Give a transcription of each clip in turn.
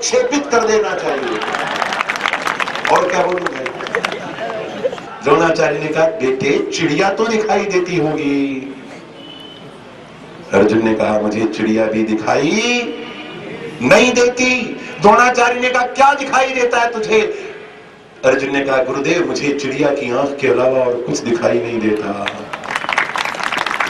क्षेपित कर देना चाहिए। और क्या बोलूं भाई? द्रोणाचार्य ने कहा, बेटे चिड़िया तो दिखाई देती होगी। अर्जुन ने कहा, मुझे चिड़िया भी दिखाई नहीं देती। द्रोणाचार्य ने कहा, क्या दिखाई देता है तुझे? अर्जुन ने कहा, गुरुदेव मुझे चिड़िया की आंख के अलावा और कुछ दिखाई नहीं देता।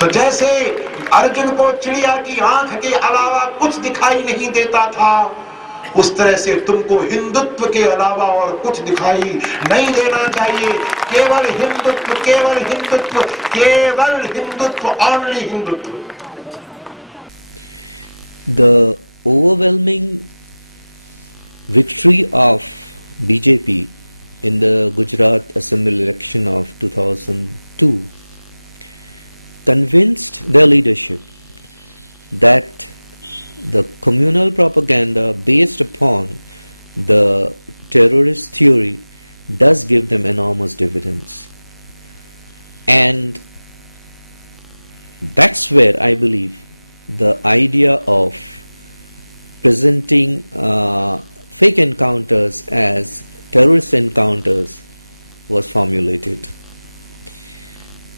तो जैसे अर्जुन को चिड़िया की आंख के अलावा कुछ दिखाई नहीं देता था, उस तरह से तुमको हिंदुत्व के अलावा और कुछ दिखाई नहीं देना चाहिए। केवल हिंदुत्व, केवल हिंदुत्व, केवल Hindutva, only Hindutva. The overwhelming victory of BJP in the Gujrat Assembly election of 2002 convinced their leadership that the communal propaganda based upon the terrorist theory does give them enormous dividends. And that's where I believe the idea of presenting fake encounters as terrorist encounters was formulated.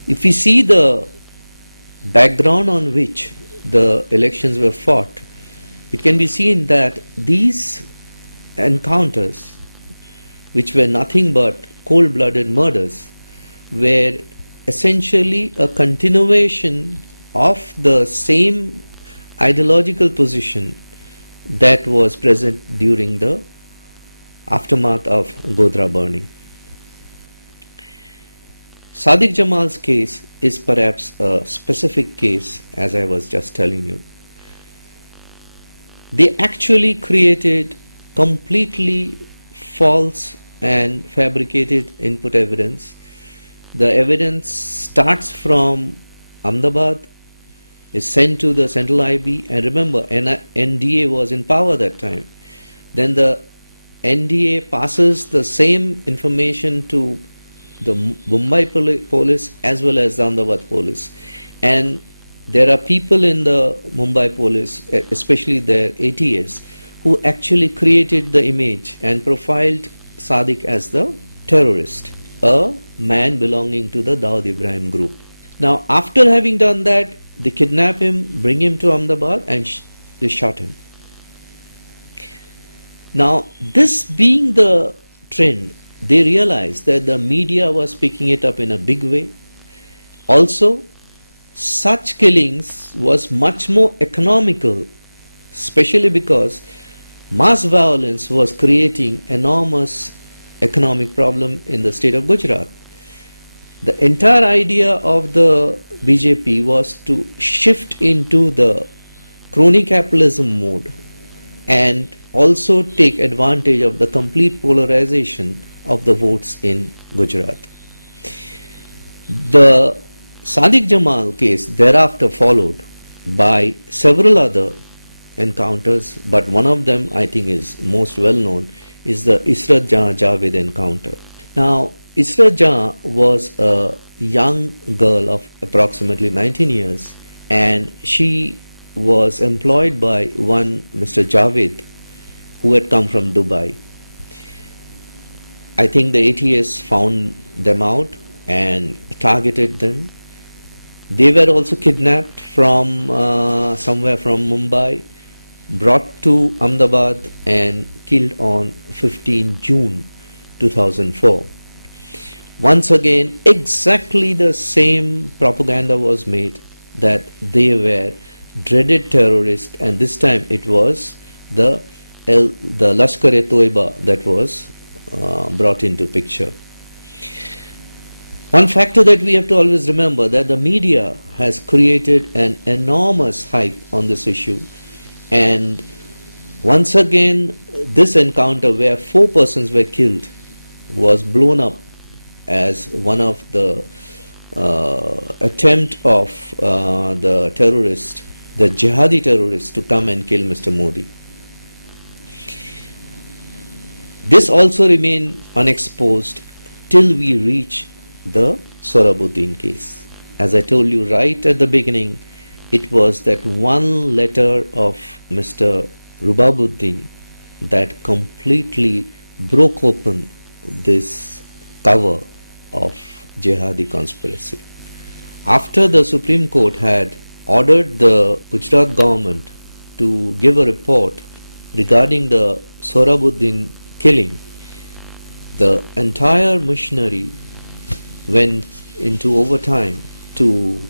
If we see the background on which the elections were fought, it can be seen that these encounters, which were nothing but cold-blooded murders, were essentially a continuation of the same ideological position that was present during the aftermath of Godhra burning. Sadiq Jamal's case is perhaps a specific case, as I was just telling you. They actually created completely false and fabricated input evidence. The evidence starts from Ahmedabad, is sent to the central IB, and remember, NDA was in power that time. Then the NDA passes the same information to the Mumbai police as well as the Ahmedabad police. And there are people in the Mumbai police, especially their ATS, who actually created the image and profiled Sadiq as the terrorist, a man belonging to the Dawood Ibrahim group. Now, after having done that, they kidnap him, bring him to Ahmedabad, and they shot him. Now, this being the trend, they realized that the media was picking it up in a big way. Also, such killings was much more economical, especially because mass violence was creating enormous economic problem in the state of Gujarat. The entire idea of the BJP was to shift into the crony capitalism mode and also take advantage of the complete polarization of the votes in Gujarat. The Sadiq Jamal case thereafter followed by several other encounters, but one of them I think is most well known is the Israt Jahan Javed encounter. Now, Israt Jahan was a young girl of approximately 19 years, and she was employed by one Mr. Javed, who had come from Dubai. I think the ATS found them out and targeted them. They were also kidnapped from somewhere from Mumbai, brought to Ahmedabad and killed on 15 June 2004. Once again, exactly the same propaganda was made that they were dreaded terrorists, and this time it was the Lashkar-e-Toiba that was brought into picture. One factor that we have to always remember, that the media has created an enormous hype on this issue, and once again this encounter where 4 persons were killed was blown up as one of the attempt of the terrorist, the jihadi terrorists, to come and kill Mr. Modi. This also remained unexposed till we reach the Sohrabuddin case. As I told you right at the beginning, it was that one letter of Mr. Rubabuddin that completely broke open this cover of jihadi conspiracy. After the Supreme Court had ordered the Gujarat government to give a report regarding the Sohrabuddin killing, the entire machinery went into overtime to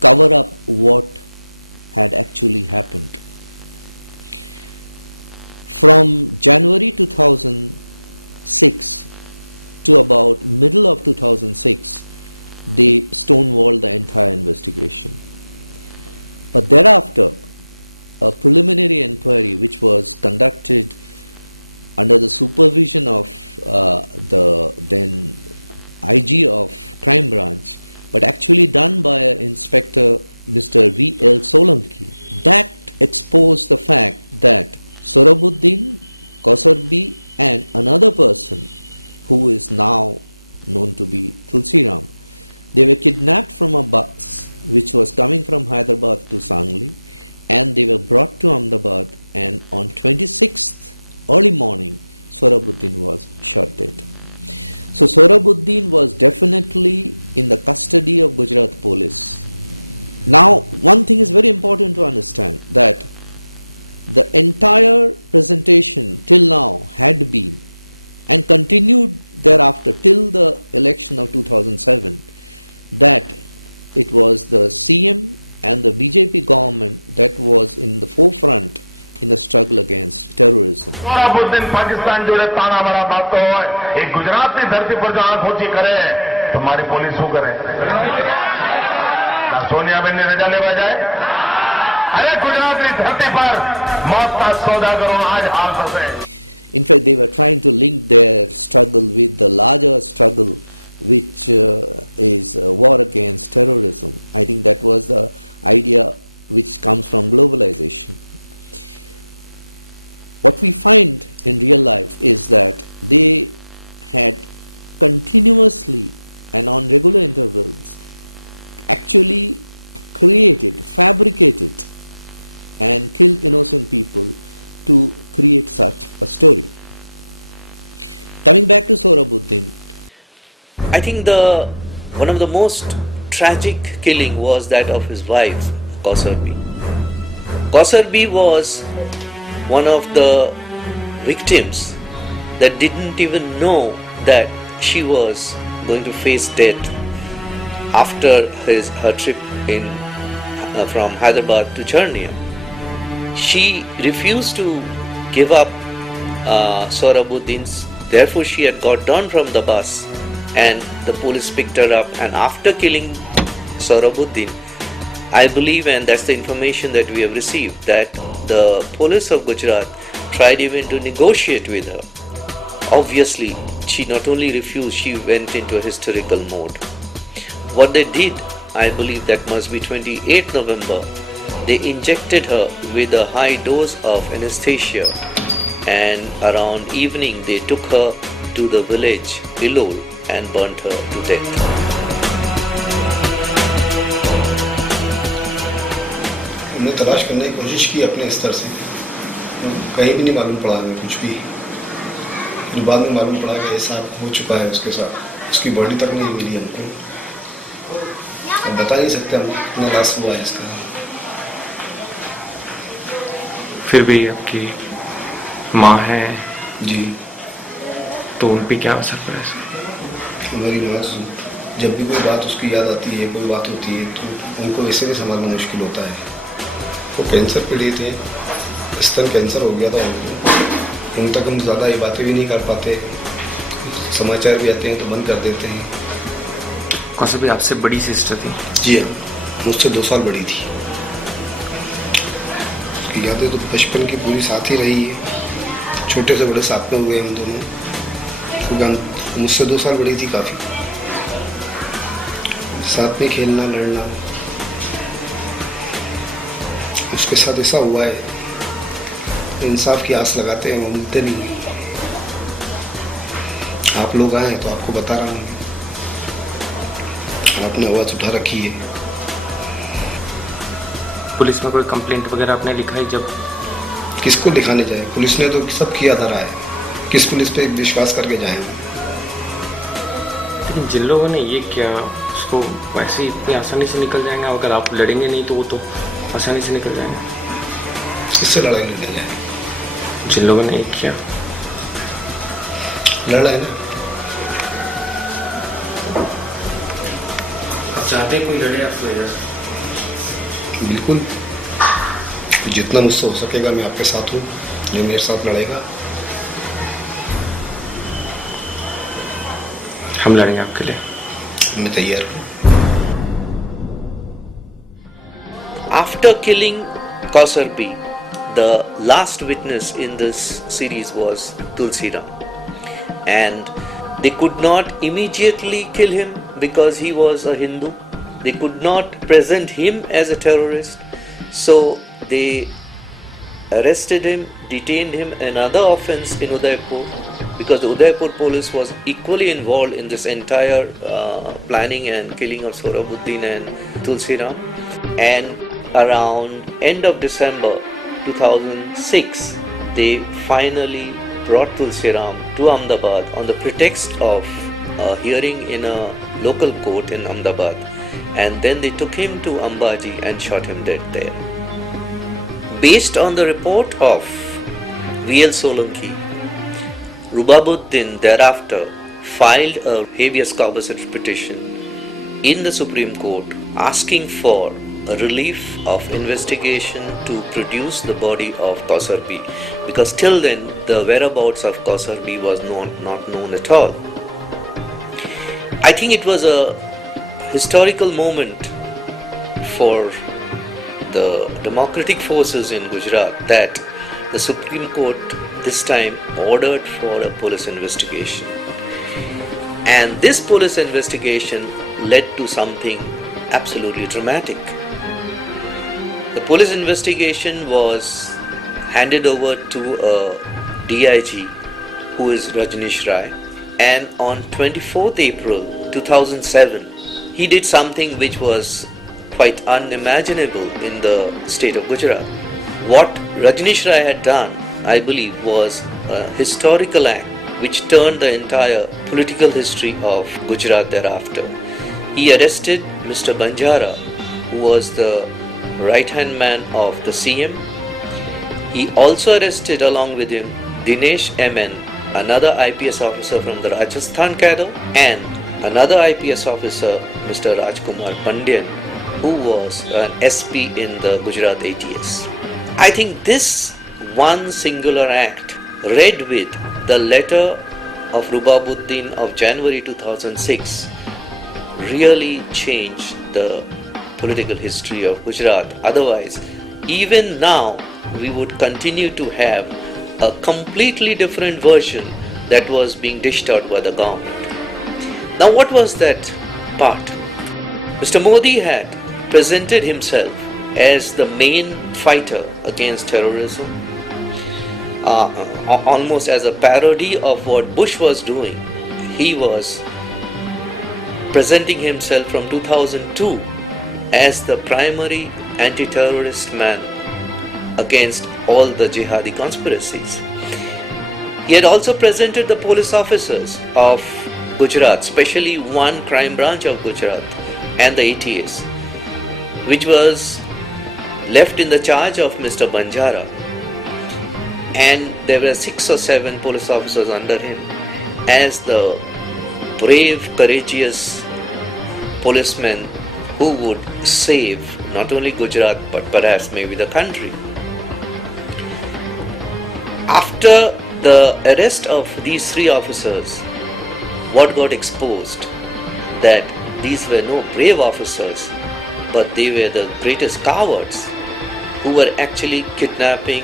cover up what had actually happened. From January 2006 to about middle of 2006, they stonewalled the entire investigation. But thereafter, a preliminary inquiry which was conducted under the supervision of the then IG of Crime Branch, but actually done by Inspector Mr. V.L. Solanki, that exposed the fact that Sohrabuddin, Kausarbi and another person who is now known to be Tulsiram, they were kidnapped from a bus which was coming from Hyderabad to Sangli, and they were brought to Ahmedabad, and on 26th early morning Sohrabuddin was shot dead. So Sohrabuddin was definitely in the custody of Gujarat police. Now one thing is very important to understand, that the entire presentation till now had been and continued thereafter till the election of 2007, that it was the CM and the BJP government that was in the forefront in the struggle against terrorism. Sohrabuddin Pakistan जोड़े ताना बड़ा बात तो एक गुजरात की धरती पर जो आंख ऊंची करे तो हमारी पुलिस શું કરે? सोनिया बेन ने रजा लेवा जाए? अरे गुजरात की धरती पर मौत का सौदागरों आज हाल फंसे. In fact, they were trying to link their struggle with the larger struggle, which is war against terrorism. I think that was the idea which comes from globalization. What we find in real life is that they had continuously and on regular intervals actually created, fabricated and killed innocent people to create such a story. Coming back to Sohrabuddin, I think one of the most tragic killing was that of his wife, Kausarbi. Kausarbi was one of the victims that didn't even know that she was going to face death after her trip from Hyderabad to Chernia. She refused to give up Sohrabuddin's, therefore she had got down from the bus and the police picked her up, and after killing Sohrabuddin, I believe, and that's the information that we have received, that the police of Gujarat tried even to negotiate with her. Obviously, she not only refused, she went into a hysterical mode. What they did, I believe that must be 28th November, they injected her with a high dose of anesthesia, and around evening they took her to the village Ilol and burnt her to death. हमने तलाश करने की कोशिश की अपने स्तर से, कहीं भी नहीं मालूम पड़ा हमें कुछ भी. जो बाद में मालूम पड़ा कि ऐसा हो चुका है उसके साथ, उसकी बॉडी तक नहीं मिली हमको. हम बता नहीं सकते हम कितना लॉस हुआ है इसका. फिर भी आपकी माँ है जी, तो उन पे क्या असर पड़ा इसका? मेरी माँ जब भी कोई बात उसकी याद आती है, कोई बात होती है, तो उनको इससे भी संभालना मुश्किल होता है. वो कैंसर पीड़ित थे, स्तन कैंसर हो गया था उनको. उन तक हम ज़्यादा ये बातें भी नहीं कर पाते, समाचार भी आते हैं तो बंद कर देते हैं. कौसर भी आपसे बड़ी सिस्टर थी? जी हाँ, मुझसे 2 साल बड़ी थी. उसकी यादें तो बचपन की पूरी साथ ही रही है. छोटे से बड़े साथ में हुए हम दोनों, क्योंकि मुझसे 2 साल बड़ी थी. काफ़ी साथ में खेलना, लड़ना. उसके साथ ऐसा हुआ है, इंसाफ की आस लगाते हैं, वो मिलते नहीं. आप लोग आए तो आपको बता रहा हूँ, आपने आवाज़ उठा रखी है. पुलिस में कोई कंप्लेंट वगैरह आपने लिखाई जब? किसको दिखाने जाए? पुलिस ने तो सब किया धरा है, किस पुलिस पे विश्वास करके जाएंगे? लेकिन जिन लोगों ने ये किया उसको वैसे ही इतनी आसानी से निकल जाएंगे, अगर आप लड़ेंगे नहीं तो वो तो आसानी से निकल जाएंगे। इससे लड़ाई निकल जाए। जिन लोगों ने ये किया लड़ा है ना। आप चाहते हैं कोई लड़े आपकी वजह से? बिल्कुल, जितना मुझसे हो सकेगा मैं आपके साथ हूँ। जो मेरे साथ लड़ेगा हम लड़ेंगे आपके लिए, मैं तैयार हूँ। After killing Kausarbi, the last witness in this series was Tulsi Ram, and they could not immediately kill him because he was a Hindu. They could not present him as a terrorist, so they arrested him, detained him, another offense in Udaipur, because the Udaipur police was equally involved in this entire planning and killing of Sohrabuddin and Tulsi Ram. And around end of December 2006, they finally brought Tulsi Ram to Ahmedabad on the pretext of a hearing in a local court in Ahmedabad, and then they took him to Ambaji and shot him dead there. Based on the report of V.L. Solanki, Rubabuddin thereafter filed a habeas corpus petition in the Supreme Court asking for a relief of investigation to produce the body of Kausarbi, because till then the whereabouts of Kausarbi was not known at all. I think it was a historical moment for the democratic forces in Gujarat that the Supreme Court this time ordered for a police investigation. And this police investigation led to something absolutely dramatic. The police investigation was handed over to a DIG who is Rajneesh Rai, and on 24th April 2007 he did something which was quite unimaginable in the state of Gujarat. What Rajneesh Rai had done, I believe, was a historical act which turned the entire political history of Gujarat thereafter. He arrested Mr. Banjara, who was the right-hand man of the CM. He also arrested along with him Dinesh MN, another IPS officer from the Rajasthan cadre, and another IPS officer, Mr. Rajkumar Pandyan, who was an SP in the Gujarat ATS. I think this one singular act, read with the letter of Rubabuddin of January 2006, really changed the political history of Gujarat. Otherwise, even now, we would continue to have a completely different version that was being dished out by the government. Now, what was that part? Mr. Modi had presented himself as the main fighter against terrorism, almost as a parody of what Bush was doing. He was presenting himself from 2002 as the primary anti-terrorist man against all the jihadi conspiracies. He had also presented the police officers of Gujarat, especially one crime branch of Gujarat and the ATS, which was left in the charge of Mr. Banjara, and there were 6 or 7 police officers under him as the brave, courageous policemen who would save not only Gujarat but perhaps maybe the country. After the arrest of these 3 officers, what got exposed? That these were no brave officers, but they were the greatest cowards who were actually kidnapping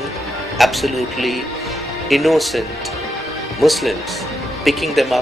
absolutely innocent Muslims, picking them up